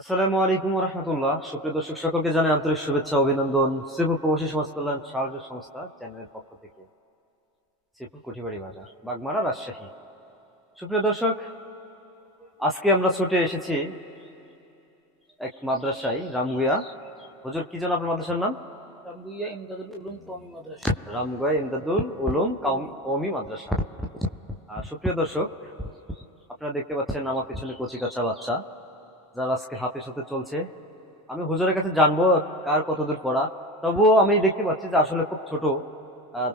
আসসালামু আলাইকুম ওয়া রাহমাতুল্লাহ। সুপ্রিয় দর্শক সকলকে জানাই আন্তরিক শুভেচ্ছা ও অভিনন্দন। শ্রীপুর প্রবাসী সমাজ কল্যাণ সাহায্য সংস্থা চ্যানেলের পক্ষ থেকে। শ্রীপুর কুঠিবাড়ি বাজার, বাগমারা, রাজশাহী। সুপ্রিয় দর্শক, আজকে আমরা ছুটে এসেছি এক মাদ্রাসায়, রামগুয়া। হুজুর, কি যেন আপনার মাদ্রাসার নাম? রামগুইয়া ইমদাদুল উলুম কওমি মাদ্রাসা। রামগুয়া ইমদাদুল উলুম কওমি মাদ্রাসা। সুপ্রিয় দর্শক, আপনারা দেখতে পাচ্ছেন আমার পিছনে কচিকাঁচা বাচ্চা, যারা আজকে হাফেজ হতে চলছে। আমি হুজুরের কাছে জানবো কার কতদূর পড়া। তবুও আমি দেখতে পাচ্ছি যে আসলে খুব ছোট।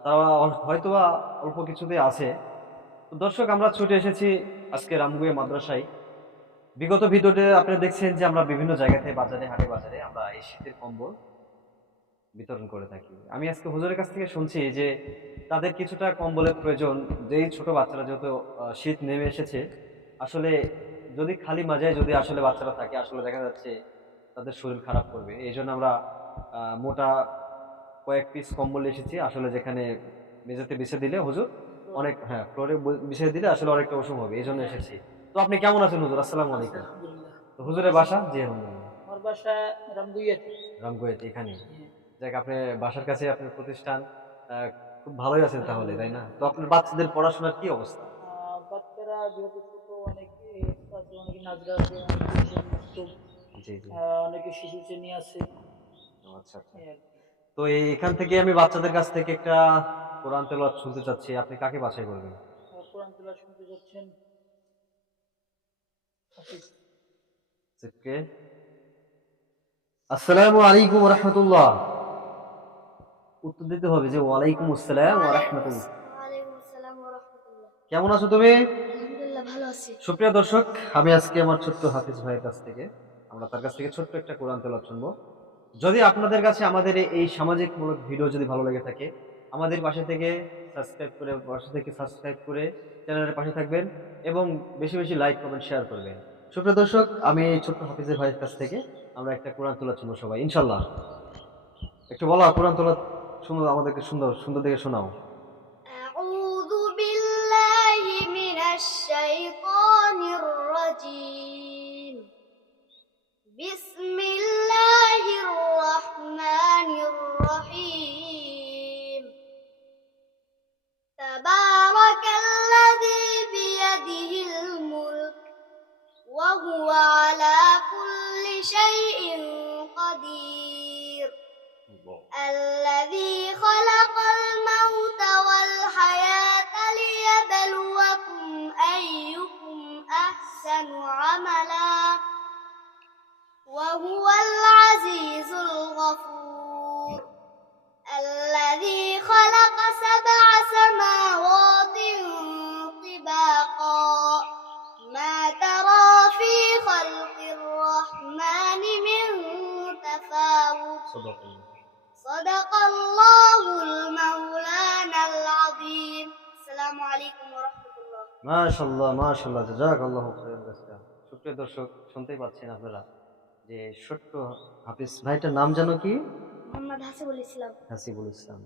তারা হয়তোবা অল্প কিছুতেই আছে। তো দর্শক, আমরা ছুটে এসেছি আজকে রামগুয়া মাদ্রাসায়। বিগত ভিডিওতে আপনারা দেখছেন যে আমরা বিভিন্ন জায়গাতে বাজারে, হাটে বাজারে আমরা এই শীতের কম্বল বিতরণ করে থাকি। আমি আজকে হুজুরের কাছ থেকে শুনছি যে তাদের কিছুটা কম্বলের প্রয়োজন। যেই ছোট বাচ্চারা, যেহেতু শীত নেমে এসেছে, আসলে যদি খালি মাজায় যদি আসলে বাচ্চারা থাকে, আসলে দেখা যাচ্ছে তাদের শরীর খারাপ করবে। এইজন্য আমরা মোটা কয়েক পিস কম্বল এসেছি আসলে, যেখানে মেঝেতে বিছিয়ে দিলে হুজুর অনেক, হ্যাঁ, ফ্লোরে বিছিয়ে দিলে আসলে অনেকটা উষুম হবে। এইজন্য এসেছি। তো আপনি কেমন আছেন হুজুর? আসসালামু আছি আলাইকুম। আলহামদুলিল্লাহ। তো ভালো হুজুরের আছেন? বাসা? জি, আলহামদুলিল্লাহ। আমার বাসা রামগুইয়াতে। রামগোয়াতে এখানেই। হ্যাঁ, যাক, আপনার বাসার কাছে আপনার প্রতিষ্ঠান। আ খুব ভালোই আছেন তাহলে, তাই আলহামদুলিল্লাহ। না? তো আপনার বাচ্চাদের পড়াশোনার কি অবস্থা? বাচ্চারা যেহেতু ছোট অনেকে আছে, অনেকে নাজরা আছে, অনেকে একদম মাসুম, জি, জি। অনেকে শিশু শ্রেণী আছে। ও আচ্ছা, আচ্ছা। এই আরকি। তো এখান থেকে আমি বাচ্চাদের কাছ থেকে একটা কোরআন তেলাওয়াত শুনতে চাচ্ছি। আপনি কাকে বাছাই করবেন? কোরআন তেলাওয়াত শুনতে যাচ্ছেন হাফিজ। কে? আসসালামু আলাইকুম ওয়া রাহমাতুল্লাহ। উত্তর দিতে হবে যে ওয়ালাইকুম আসসালাম ওয়া রাহমাতুল্লাহ। ওয়ালাইকুম আসসালাম ওয়া রাহমাতুল্লাহ। কেমন আছো তুমি? আলহামদুলিল্লাহ ভালো আছি। সুপ্রিয় দর্শক, আমি আজকে আমার ছোট্ট হাফিজ ভাইয়ের কাছ থেকে, আমরা তার কাছ থেকে ছোট্ট একটা কোরআন তেলাওয়াত শুনবো। যদি আপনাদের কাছে আমাদের এই সামাজিকমূলক ভিডিও যদি ভালো লেগে থাকে, আমাদের পাশে থেকে সাবস্ক্রাইব করে চ্যানেলের পাশে থাকবেন এবং বেশি, বেশি লাইক, কমেন্ট, শেয়ার করবেন। সুপ্রিয় দর্শক, আমি এই ছোট্ট হাফিজের ভাইয়ের কাছ থেকে আমরা একটা কোরআন তেলাওয়াত শুনবো সবাই ইনশাআল্লাহ। একটু বলো কোরআন তেলাওয়াত শুনো, আমাদেরকে সুন্দর, সুন্দর দেখে শোনাও। আউযু বিল্লাহি মিনাশ শাইতানির রাজীম। বিসমিল্লাহির রহমানির রহিম। তাবারাকাল্লাযী বিয়াদিহিল মুলক ওয়া হুয়া আলা কুল্লি শাইইন কাদির। الذي خلق الموت والحياة ليبلوكم أيكم أحسن عملا وهو العزيز الغفور. الذي خلق 7 سماوات طباقا ما ترى في خلق الرحمن من تفاوت. صدق الله المولانا العظيم. السلام عليكم ورحمة الله. মাশাআল্লাহ, মাশাআল্লাহ, জাযাকাল্লাহু খাইরান কাসীরা। সুপ্রিয় দর্শক, শুনতেই পাচ্ছেন আপনারা যে ছোট্ট হাফিজ ভাইটার নাম যেন কি? মোহাম্মদ হাসিবুল ইসলাম। হাসিবুল ইসলাম।